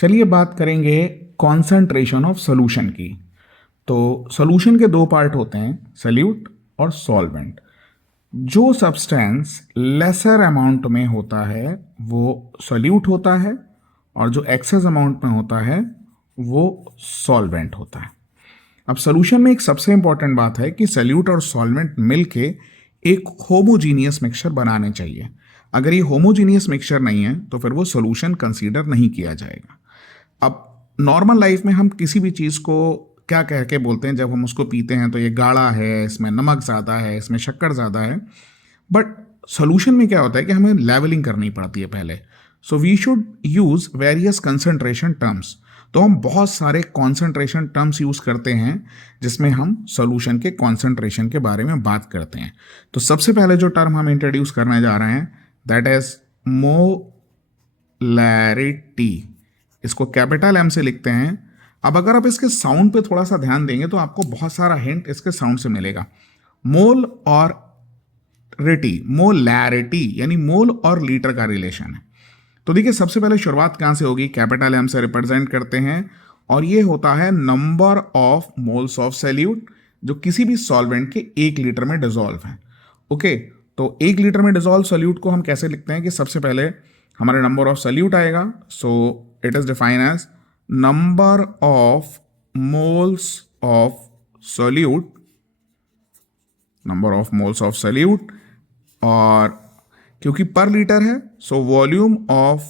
चलिए बात करेंगे कॉन्सेंट्रेशन ऑफ सोल्यूशन की। तो सोल्यूशन के दो पार्ट होते हैं, सल्यूट और सॉल्वेंट। जो सब्सटेंस लेसर अमाउंट में होता है वो सॉल्यूट होता है, और जो एक्सेस अमाउंट में होता है वो सॉल्वेंट होता है। अब सोल्यूशन में एक सबसे इंपॉर्टेंट बात है कि सल्यूट और सॉल्वेंट मिलके एक होमोजीनियस मिक्सचर बनाने चाहिए। अगर ये होमोजीनियस मिक्सचर नहीं है तो फिर वो सोल्यूशन कंसीडर नहीं किया जाएगा। अब नॉर्मल लाइफ में हम किसी भी चीज़ को क्या कह के बोलते हैं, जब हम उसको पीते हैं तो ये गाढ़ा है, इसमें नमक ज़्यादा है, इसमें शक्कर ज़्यादा है। बट सोल्यूशन में क्या होता है कि हमें लेवलिंग करनी पड़ती है पहले। So we should use various concentration terms. तो हम बहुत सारे कॉन्सेंट्रेशन टर्म्स यूज़ करते हैं जिसमें हम सोल्यूशन के कॉन्सेंट्रेशन के बारे में बात करते हैं। तो सबसे पहले जो टर्म हम इंट्रोड्यूस करने जा रहे हैं दैट इज मोलैरिटी। इसको कैपिटल एम से लिखते हैं। अब अगर आप इसके साउंड पे थोड़ा सा ध्यान देंगे तो आपको बहुत सारा हिंट इसके साउंड से मिलेगा। मोल और रिटी, मोलैरिटी यानी मोल और लीटर का रिलेशन है। तो देखिए सबसे पहले शुरुआत कहाँ से होगी, कैपिटल एम से रिप्रेजेंट करते हैं, और ये होता है number of moles of salute जो किसी भी सॉल्वेंट के 1 लीटर में डिजोल्व है। ओके, तो 1 लीटर में डिजोल्व सल्यूट को हम कैसे लिखते हैं कि सबसे पहले हमारे नंबर ऑफ सल्यूट आएगा। So it is define as number of moles of solute, number of moles of solute, और क्योंकि पर लीटर है सो वॉल्यूम ऑफ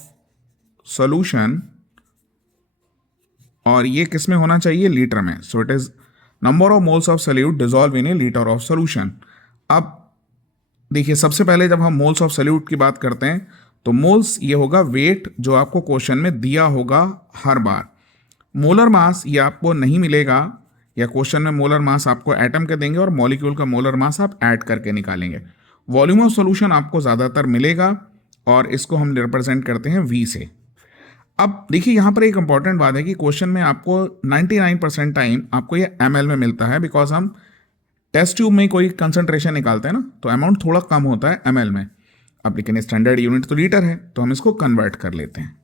सॉल्यूशन, और ये किस में होना चाहिए, लीटर में। सो it is number of moles of salute dissolve in A litre of solution. अब देखिए सबसे पहले जब हम मोल्स ऑफ सल्यूट की बात करते हैं तो मोल्स ये होगा वेट जो आपको क्वेश्चन में दिया होगा हर बार। मोलर मास ये आपको नहीं मिलेगा, या क्वेश्चन में मोलर मास आपको एटम के देंगे और मॉलिक्यूल का मोलर मास आप ऐड करके निकालेंगे। वॉल्यूम ऑफ सॉल्यूशन आपको ज़्यादातर मिलेगा और इसको हम रिप्रेजेंट करते हैं वी से। अब देखिए यहाँ पर एक इंपॉर्टेंट बात है कि क्वेश्चन में आपको 99% टाइम आपको ये ml में मिलता है, बिकॉज हम टेस्ट ट्यूब में कोई कंसंट्रेशन निकालते हैं ना तो अमाउंट थोड़ा कम होता है ml में। अब लेकिन स्टैंडर्ड यूनिट तो लीटर है तो हम इसको कन्वर्ट कर लेते हैं।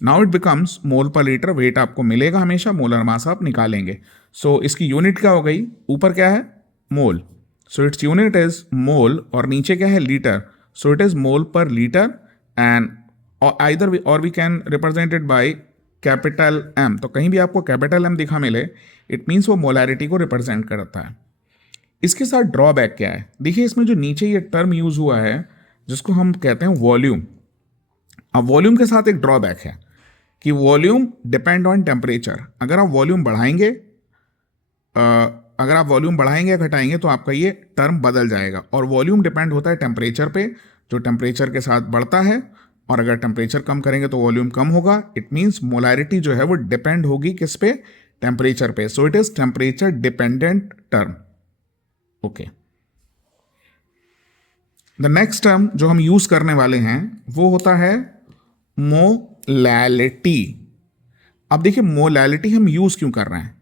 Now it becomes mole per litre. Wait आपको मिलेगा हमेशा, मोलर मास आप निकालेंगे। सो इसकी यूनिट क्या हो गई, ऊपर क्या है mole, so its unit is mole, और नीचे क्या है litre, so it is mole per litre. And either or we can represent it by capital M. तो कहीं भी आपको कैपिटल एम दिखा मिले इट मीन्स वो मोलैरिटी को रिप्रेजेंट करता है। इसके साथ ड्रॉबैक क्या है, देखिए इसमें जो नीचे ये टर्म यूज हुआ है जिसको हम कहते हैं वॉल्यूम। अब वॉल्यूम के साथ एक ड्रॉबैक है कि वॉल्यूम डिपेंड ऑन टेम्परेचर। अगर आप वॉल्यूम बढ़ाएंगे या घटाएंगे तो आपका ये टर्म बदल जाएगा, और वॉल्यूम डिपेंड होता है टेम्परेचर पे, जो टेम्परेचर के साथ बढ़ता है, और अगर टेम्परेचर कम करेंगे तो वॉल्यूम कम होगा। इट मीन्स मोलैरिटी जो है वो डिपेंड होगी किस पे, टेम्परेचर पे। सो it is temperature dependent term. Okay, the next term जो हम यूज करने वाले हैं वो होता है मोलैलिटी। अब देखिए मोलैलिटी हम यूज क्यों कर रहे हैं।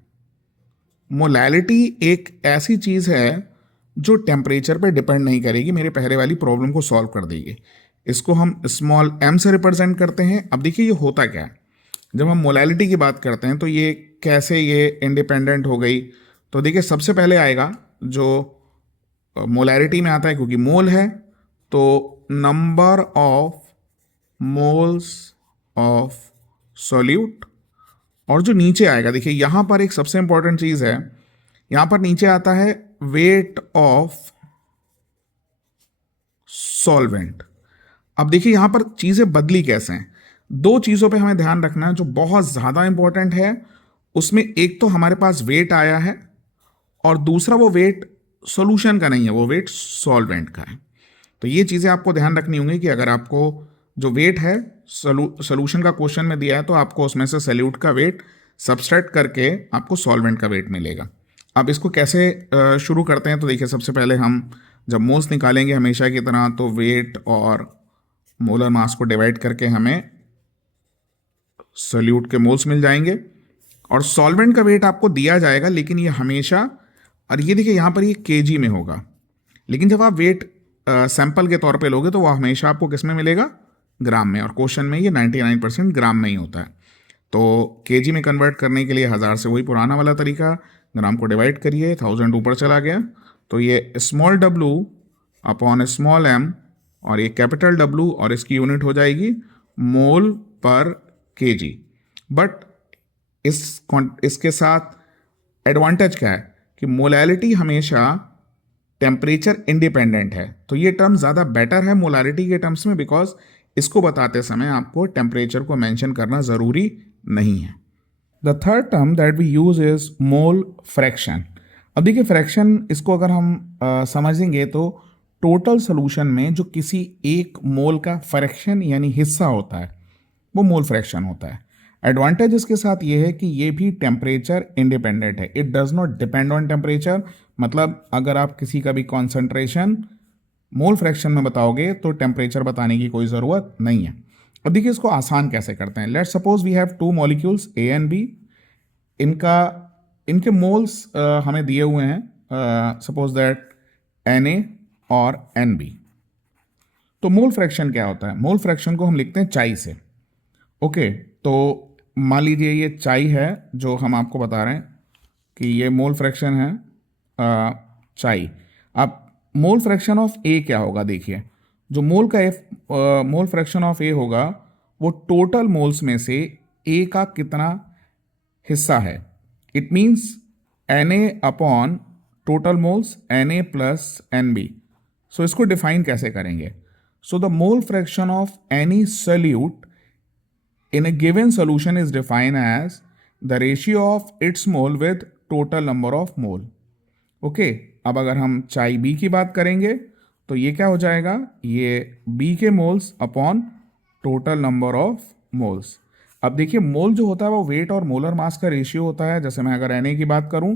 मोलैलिटी एक ऐसी चीज है जो टेम्परेचर पे डिपेंड नहीं करेगी, मेरे पहले वाली प्रॉब्लम को सॉल्व कर देगी। इसको हम स्मॉल m से रिप्रेजेंट करते हैं। अब देखिए ये होता क्या है, जब हम मोलैलिटी की बात करते हैं तो ये कैसे ये इंडिपेंडेंट हो गई। तो देखिए सबसे पहले आएगा जो मोलैरिटी में आता है, क्योंकि मोल है तो number of moles of solute, और जो नीचे आएगा देखिए यहां पर एक सबसे इंपॉर्टेंट चीज है, यहां पर नीचे आता है वेट ऑफ सॉल्वेंट। अब देखिए यहां पर चीजें बदली कैसे हैं, दो चीजों पे हमें ध्यान रखना है जो बहुत ज्यादा इंपॉर्टेंट है। उसमें एक तो हमारे पास वेट आया है, और दूसरा वो वेट सॉल्यूशन का नहीं है, वो वेट सॉल्वेंट का है। तो ये चीजें आपको ध्यान रखनी होंगी कि अगर आपको जो वेट है सॉल्यूशन का क्वेश्चन में दिया है तो आपको उसमें से सल्यूट का वेट सब्सट्रैक्ट करके आपको सॉल्वेंट का वेट मिलेगा। अब इसको कैसे शुरू करते हैं, तो देखिए सबसे पहले हम जब मोल्स निकालेंगे हमेशा की तरह तो वेट और मोलर मास को डिवाइड करके हमें सल्यूट के मोल्स मिल जाएंगे, और सॉल्वेंट का वेट आपको दिया जाएगा, लेकिन ये हमेशा, और ये देखिए यहाँ पर ये केजी में होगा, लेकिन जब आप वेट सैंपल के तौर पे लोगे तो वो हमेशा आपको किस में मिलेगा, ग्राम में, और क्वेश्चन में ये 99% ग्राम में ही होता है। तो केजी में कन्वर्ट करने के लिए 1000 से वही पुराना वाला तरीका, ग्राम को डिवाइड करिए, 1000 ऊपर चला गया, तो ये small w upon small m और ये कैपिटल W और इसकी यूनिट हो जाएगी मोल पर केजी। बट इसके साथ एडवांटेज क्या है कि मोलैलिटी हमेशा टेम्परेचर इंडिपेंडेंट है, तो ये टर्म ज़्यादा बेटर है मोलैलिटी के टर्म्स में, बिकॉज इसको बताते समय आपको टेम्परेचर को मेंशन करना ज़रूरी नहीं है। The third term that we use is mole fraction. अब देखिए फ्रैक्शन, इसको अगर हम समझेंगे तो टोटल सोल्यूशन में जो किसी एक मोल का फ्रैक्शन यानी हिस्सा होता है वो मोल फ्रैक्शन होता है। एडवांटेज इसके साथ ये है कि ये भी टेम्परेचर इंडिपेंडेंट है, it does not depend on temperature. मतलब अगर आप किसी का भी कॉन्सेंट्रेशन मोल फ्रैक्शन में बताओगे तो टेम्परेचर बताने की कोई ज़रूरत नहीं है। अब देखिए इसको आसान कैसे करते हैं। Let's suppose we have two molecules A and B, इनके मोल्स हमें दिए हुए हैं, सपोज दैट Na और Nb। तो मोल फ्रैक्शन क्या होता है? मोल फ्रैक्शन को हम लिखते हैं चाई से। ओके, तो मान लीजिए ये चाई है जो हम आपको बता रहे हैं कि ये मोल फ्रैक्शन है चाई। अब मोल फ्रैक्शन ऑफ ए क्या होगा? देखिए जो मोल फ्रैक्शन ऑफ ए होगा वो टोटल मोल्स में से ए का कितना हिस्सा है। It means Na upon total moles Na plus Nb। सो इसको डिफाइन कैसे करेंगे? So the mole fraction of any solute in a given solution is defined as the ratio of its mole with total number of mole। Okay, अब अगर हम चाई B की बात करेंगे तो ये क्या हो जाएगा? ये बी के moles upon total number of moles. अब देखिए मोल जो होता है वो वेट और मोलर मास का रेशियो होता है। जैसे मैं अगर Na की बात करूं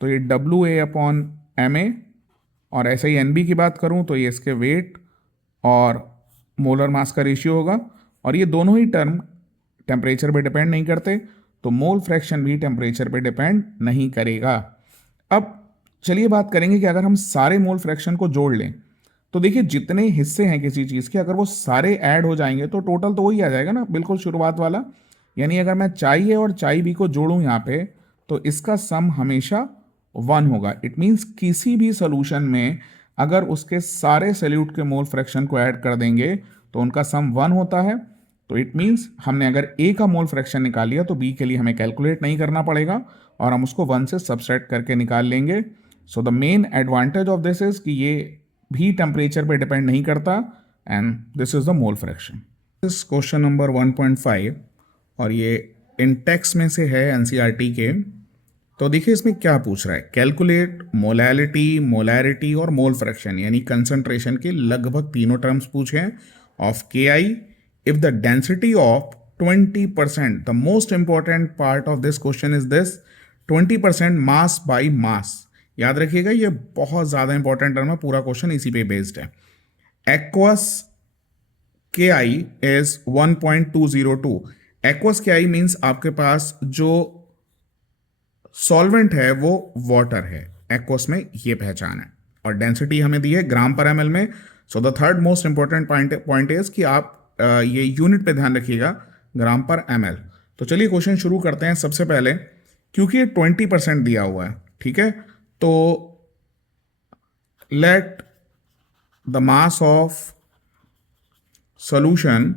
तो ये WA अपॉन Ma, और ऐसे ही Nb की बात करूं तो ये इसके वेट और मोलर मास का रेशियो होगा। और ये दोनों ही टर्म टेम्परेचर पे डिपेंड नहीं करते, तो मोल फ्रैक्शन भी टेम्परेचर पे डिपेंड नहीं करेगा। अब चलिए बात करेंगे कि अगर हम सारे मोल फ्रैक्शन को जोड़ लें तो देखिए जितने हिस्से हैं किसी चीज़ के, अगर वो सारे ऐड हो जाएंगे तो टोटल तो वही आ जाएगा ना, बिल्कुल शुरुआत वाला। यानी अगर मैं चाई ए और चाई बी को जोड़ूं यहाँ पे तो इसका सम हमेशा 1 होगा। इट मीन्स किसी भी सोल्यूशन में अगर उसके सारे सोल्यूट के मोल फ्रैक्शन को ऐड कर देंगे तो उनका सम 1 होता है। तो इट मीन्स हमने अगर ए का मोल फ्रैक्शन निकाल लिया तो बी के लिए हमें कैलकुलेट नहीं करना पड़ेगा और हम उसको 1 से सबट्रैक्ट करके निकाल लेंगे। So the main advantage of this is कि ये भी टेम्परेचर पे डिपेंड नहीं करता, and this is the mole fraction. This question number 1.5 और ये इन टेक्स्ट में से है एनसीईआरटी के। तो देखिए इसमें क्या पूछ रहा है, कैलकुलेट मोलैलिटी, मोलैरिटी और मोल फ्रैक्शन यानी कंसंट्रेशन के लगभग तीनों टर्म्स पूछे हैं of KI if the density of 20%, the most important part of this question is this 20% mass by mass। याद रखिएगा ये बहुत ज़्यादा इंपॉर्टेंट टर्म है, पूरा क्वेश्चन इसी पे बेस्ड है। Aqueous KI is 1.202। Aqueous KI means आपके पास जो सॉल्वेंट है वो वाटर है, एक्वस में ये पहचान है, और डेंसिटी हमें दी है ग्राम पर ml में। So the third most important point is कि आप ये यूनिट पे ध्यान रखिएगा, ग्राम पर ml। तो चलिए क्वेश्चन शुरू करते हैं। सबसे पहले क्योंकि ये 20% दिया हुआ है, ठीक है, तो let the mass of solution,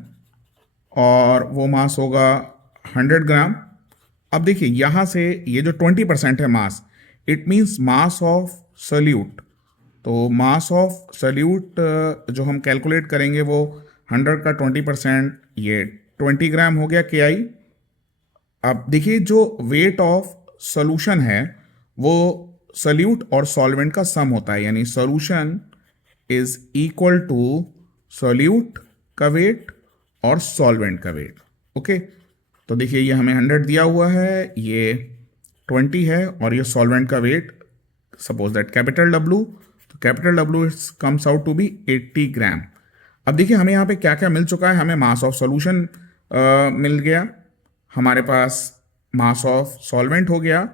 और वो मास होगा 100 ग्राम। अब देखिए यहां से ये जो 20% है mass, it means mass of solute. तो मास ऑफ सोल्यूट जो हम कैलकुलेट करेंगे वो 100 का 20%, ये 20 ग्राम हो गया KI। अब देखिए जो वेट ऑफ सॉल्यूशन है वो सोल्यूट और सॉल्वेंट का सम होता है, यानी solution is equal to solute का वेट और सॉल्वेंट का वेट। ओके, तो देखिए ये हमें 100 दिया हुआ है, ये 20 है, और ये सॉल्वेंट का weight suppose that capital W, तो capital W comes out to be 80 gram. अब देखिए हमें यहाँ पे क्या क्या मिल चुका है, हमें मास ऑफ सॉल्यूशन मिल गया, हमारे पास मास ऑफ सॉल्वेंट हो गया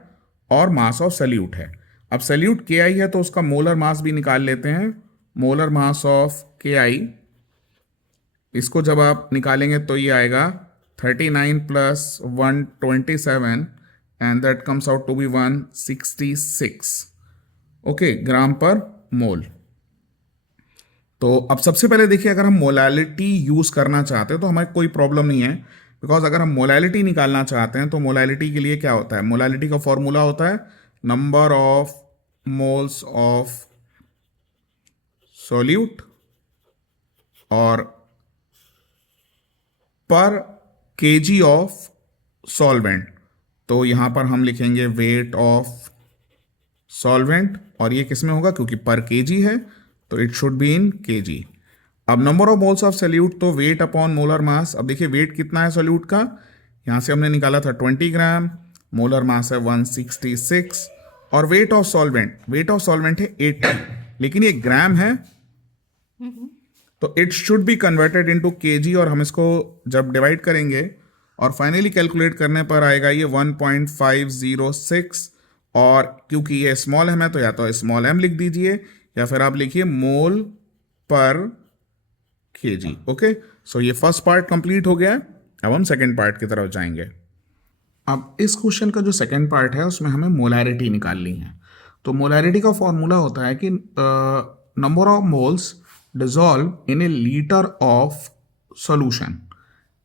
और मास ऑफ सोल्यूट है। अब सोल्यूट KI है तो उसका मोलर मास भी निकाल लेते हैं। मोलर मास ऑफ KI, इसको जब आप निकालेंगे तो ये आएगा 39 plus 127 and that comes out to be 166 okay ग्राम पर मोल। तो अब सबसे पहले देखिए, अगर हम मोलैलिटी यूज करना चाहते हैं तो हमें कोई प्रॉब्लम नहीं है, बिकॉज अगर हम मोलैलिटी निकालना चाहते हैं तो मोलैलिटी के लिए क्या होता है, मोलैलिटी का फॉर्मूला होता है number of moles of solute और पर केजी ऑफ सॉल्वेंट। तो यहां पर हम लिखेंगे वेट ऑफ सॉल्वेंट, और ये किस में होगा, क्योंकि पर केजी है तो it should be in kg. अब number of moles of solute, तो वेट अपॉन मोलर मास। अब देखिए वेट कितना है सॉल्यूट का, यहां से हमने निकाला था 20 ग्राम, मोलर मास है 166, और वेट ऑफ सॉल्वेंट है 80, लेकिन ये ग्राम है तो it should be converted into KG, और हम इसको जब डिवाइड करेंगे और फाइनली कैलकुलेट करने पर आएगा ये 1.506, और क्योंकि ये स्मॉल एम है तो या तो स्मॉल एम लिख दीजिए या फिर आप लिखिए मोल पर केजी। ओके, सो ये फर्स्ट पार्ट कंप्लीट हो गया। अब हम सेकेंड पार्ट की तरफ जाएंगे। अब इस क्वेश्चन का जो सेकेंड पार्ट है उसमें हमें मोलैरिटी निकालनी है। तो मोलैरिटी का फॉर्मूला होता है कि number of moles dissolve in A litre of solution.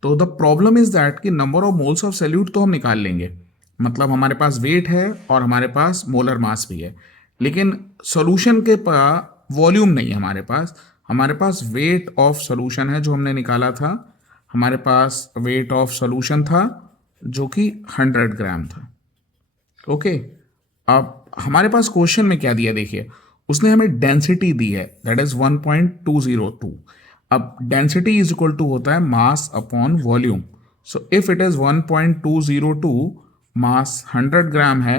तो द प्रॉब्लम इज दैट कि number of moles of solute तो हम निकाल लेंगे, मतलब हमारे पास वेट है और हमारे पास मोलर मास भी है, लेकिन सॉल्यूशन के पास वॉल्यूम नहीं है। हमारे पास वेट ऑफ सॉल्यूशन है जो हमने निकाला था, हमारे पास वेट ऑफ सॉल्यूशन था जो कि 100 ग्राम था। ओके, अब हमारे पास क्वेश्चन में क्या दिया, देखिए उसने हमें डेंसिटी दी है, दैट इज 1.202। अब डेंसिटी इज इक्वल टू होता है mass upon volume. So if it is 1.202, मास 100 ग्राम है,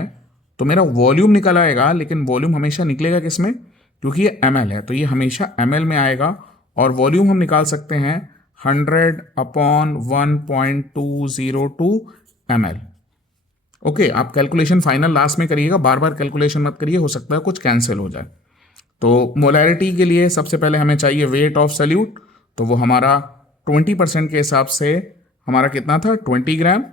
तो मेरा वॉल्यूम निकल आएगा, लेकिन वॉल्यूम हमेशा निकलेगा किस में, क्योंकि ये ml है तो ये हमेशा ml में आएगा, और वॉल्यूम हम निकाल सकते हैं 100 अपॉन 1.202 ml। ओके, आप कैलकुलेशन फाइनल लास्ट में करिएगा, बार बार कैलकुलेशन मत करिए, हो सकता है कुछ कैंसिल हो जाए। तो मोलैरिटी के लिए सबसे पहले हमें चाहिए वेट ऑफ सॉल्यूट, तो वो हमारा 20% के हिसाब से हमारा कितना था 20 ग्राम,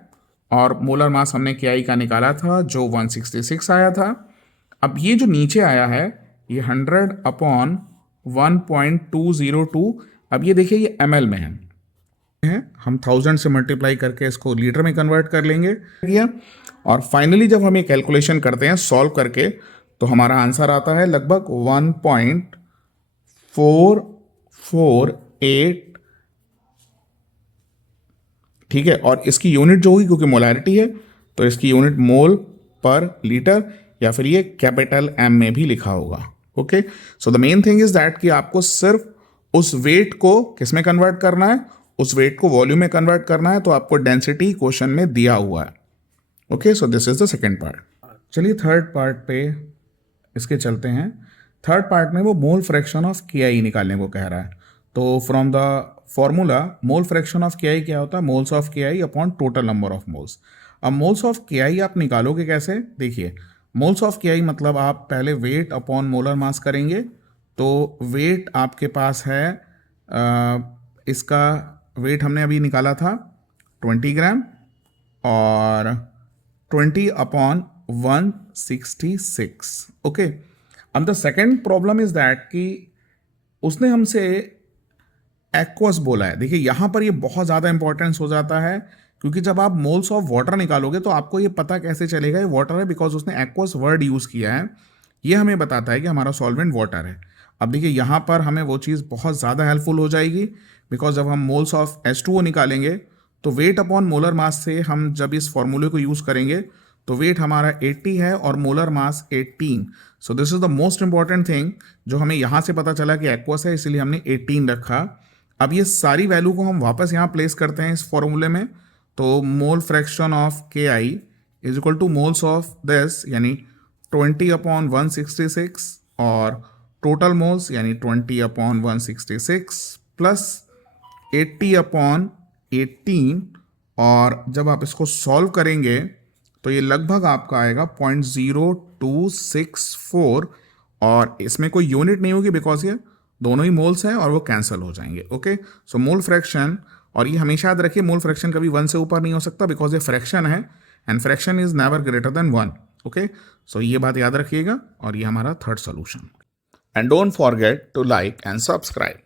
और मोलर मास हमने KI का निकाला था जो 166 आया था। अब ये जो नीचे आया है ये 100 अपॉन 1.202, अब ये देखिए ये ml में है, हम 1000 से मल्टीप्लाई करके इसको लीटर में कन्वर्ट कर लेंगे, और फाइनली जब हम ये कैलकुलेशन करते हैं सॉल्व करके तो हमारा आंसर आता है लगभग 1.448, ठीक है। और इसकी यूनिट जो हुई, क्योंकि मोलैरिटी है तो इसकी यूनिट मोल पर लीटर, या फिर ये कैपिटल M में भी लिखा होगा। Okay, so the main thing is that कि आपको सिर्फ उस वेट को किस में कन्वर्ट करना है, उस वेट को वॉल्यूम में कन्वर्ट करना है, तो आपको डेंसिटी क्वेश्चन में दिया हुआ है। Okay, so this is the second part. चलिए थर्ड पार्ट पे इसके चलते हैं। थर्ड पार्ट में वो मोल फ्रैक्शन ऑफ KI निकालने को कह रहा है। तो from the formula mole fraction of KI क्या होता है, moles of KI upon total number of moles. अब मोल्स ऑफ KI आप निकालोगे कैसे, देखिए मोल्स ऑफ KI मतलब आप पहले वेट अपॉन मोलर मास करेंगे, तो वेट आपके पास है इसका वेट हमने अभी निकाला था 20 ग्राम, और 20 अपॉन 166। ओके, अब the second problem is that कि उसने हमसे एक्वस बोला है। देखिए यहाँ पर ये बहुत ज़्यादा इंपॉर्टेंस हो जाता है, क्योंकि जब आप मोल्स ऑफ वाटर निकालोगे तो आपको ये पता कैसे चलेगा ये वाटर है, बिकॉज उसने एक्वस वर्ड यूज़ किया है। ये हमें बताता है कि हमारा सॉल्वेंट वाटर है। अब देखिए यहाँ पर हमें वो चीज़ बहुत ज़्यादा हेल्पफुल हो जाएगी, बिकॉज जब हम मोल्स ऑफ H2O निकालेंगे तो वेट अपॉन मोलर मास से हम जब इस फॉर्मूले को यूज़ करेंगे तो वेट हमारा 80 है और molar mass 18। So this is the most important thing जो हमें यहाँ से पता चला कि एक्वस है, इसलिए हमने 18 रखा। अब ये सारी वैल्यू को हम वापस यहाँ प्लेस करते हैं इस फॉर्मूले में, तो mole fraction of KI is equal two moles of this यानी 20 अपॉन 166 और टोटल मोल्स यानी 20 अपॉन 166 प्लस 80 अपॉन 18, और जब आप इसको सॉल्व करेंगे तो ये लगभग आपका आएगा 0.0264, और इसमें कोई यूनिट नहीं होगी बिकॉज ये दोनों ही मोल्स हैं और वो कैंसिल हो जाएंगे। ओके, सो मोल फ्रैक्शन और ये हमेशा याद रखिए, मोल फ्रैक्शन कभी 1 से ऊपर नहीं हो सकता, बिकॉज ये फ्रैक्शन है and fraction is never greater than 1. Okay, so ये बात याद रखिएगा और ये हमारा third solution. And don't forget to like and subscribe.